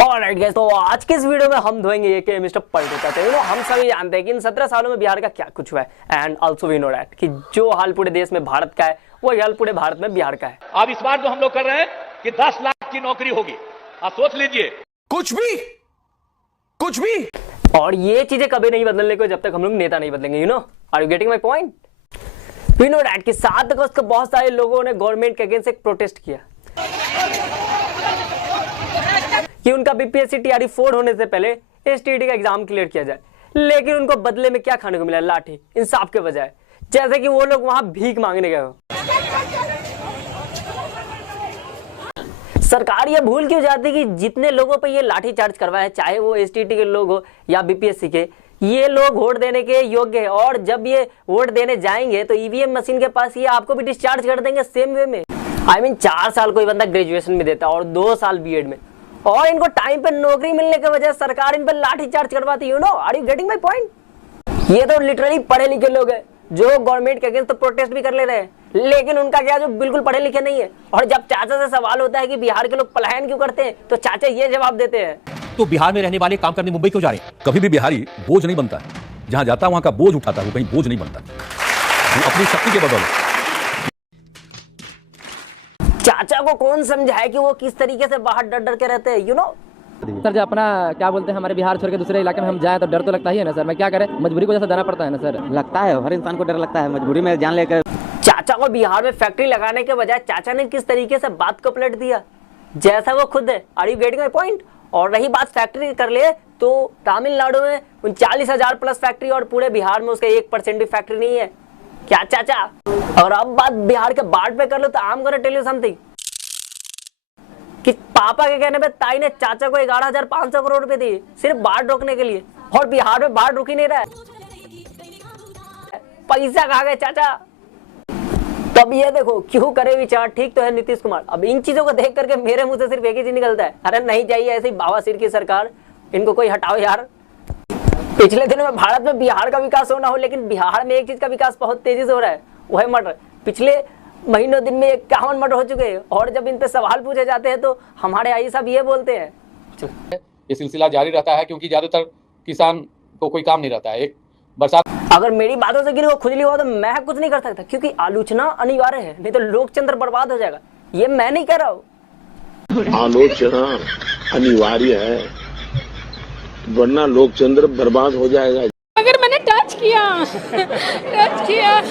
Alright guys, तो आज के इस वीडियो में हम धोएंगे ये कि मिस्टर पलटू चाचा। हम सभी जानते हैं कि इन 17 सालों में बिहार का क्या कुछ हुआ है and also we know that कि जो हाल पूरे देश में भारत का है वो हाल पूरे भारत में बिहार का है। अब इस बार जो हम लोग कर रहे हैं कि 10 लाख की नौकरी होगी, आप सोच लीजिए। कुछ भी और ये चीजें कभी नहीं बदलने को जब तक हम लोग नेता नहीं बदलेंगे। You know, are you getting my point? We know that कि 7 अगस्त को बहुत सारे लोगों ने गवर्नमेंट के अगेंस्ट एक प्रोटेस्ट किया कि उनका बीपीएससी टीआरई 4 होने से पहले एसटीईटी का एग्जाम क्लियर किया जाए, लेकिन उनको बदले में क्या खाने को मिला? लाठी, इंसाफ के बजाय, जैसे कि वो लोग वहां भीख मांगने गए हो। सरकार ये भूल क्यों जाती कि जितने लोगों पे ये लाठी चार्ज करवाया, चाहे वो एसटीईटी के लोग हो या बीपीएससी के, ये लोग वोट देने के योग्य है और जब ये वोट देने जाएंगे तो ईवीएम मशीन के पास ये आपको भी डिस्चार्ज कर देंगे सेम वे में। आई मीन 4 साल कोई बंदा ग्रेजुएशन में देता और 2 साल बीएड में, और इनको टाइम पे नौकरी मिलने के वजह सरकार इन पर लाठी चार्ज करवाती। You know, are you getting my point? ये तो लिटरली पढ़े लिखे लोग हैं जो गवर्नमेंट के अगेंस्ट तो प्रोटेस्ट भी कर ले रहे हैं, लेकिन उनका क्या जो बिल्कुल पढ़े लिखे नहीं है। और जब चाचा से सवाल होता है कि बिहार के लोग पलायन क्यों करते हैं, तो चाचा ये जवाब देते हैं, तो बिहार में रहने वाले काम करने मुंबई क्यों जा रहे हैं? कभी भी बिहारी बोझ नहीं बनता है, जहां जाता है वहां का बोझ उठाता है, वो कहीं बोझ नहीं बनता। वो अपनी शक्ति के बदौलत। चाचा को कौन समझाए कि वो किस तरीके से बाहर डर डर के रहते हैं। यू नो सर, जब अपना क्या बोलते हैं हमारे बिहार छोड़ के दूसरे इलाके में हम जाएं तो डर तो लगता ही है ना सर। मैं क्या करें, मजबूरी को जैसा जाना पड़ता है ना सर। लगता है, हर इंसान को डर लगता है, मजबूरी में जान लेकर। चाचा को बिहार में फैक्ट्री लगाने के बजाय चाचा ने किस तरीके से बात को पलट दिया जैसा वो खुद है। Are you getting my point? और रही बात फैक्ट्री कर ले तो तमिलनाडु में 39,000 प्लस फैक्ट्री और पूरे बिहार में उसका 1% भी फैक्ट्री नहीं है। क्या चाचा? और अब बात बिहार के बाढ़ पे कर लो तो I am gonna tell you something कि पापा के कहने पे ताई ने चाचा को 11,500 करोड़ रुपए दिए सिर्फ बाढ़ रोकने के लिए, और बिहार में बाढ़ रुक ही नहीं रहा है। पैसा कहाँ गए चाचा? तब ये देखो क्यों करे विचार, ठीक तो है नीतीश कुमार। अब इन चीजों को देख करके मेरे मुंह से सिर्फ एक ही चीज निकलता है, अरे नहीं चाहिए ऐसी बावासीर की सरकार, इनको कोई हटाओ यार। पिछले दिनों में भारत में बिहार का विकास होना हो, लेकिन बिहार में एक चीज का विकास बहुत तेजी से हो रहा है, वो है मटर। पिछले महीनों दिन में 51 मर्डर हो चुके हैं, और जब इन पे सवाल पूछे जाते हैं तो हमारे आई साहब ये बोलते हैं। ये सिलसिला जारी रहता है क्योंकि ज्यादातर किसान को कोई काम नहीं रहता है। एक बरसात अगर मेरी बातों से किसी को खुजली हुआ तो मैं कुछ नहीं कर सकता, क्योंकि आलोचना अनिवार्य है, नहीं तो लोकतंत्र बर्बाद हो जाएगा। ये मैं नहीं कह रहा हूँ, आलोचना अनिवार्य है, वरना लोकतंत्र बर्बाद हो जाएगा। अगर मैंने टच किया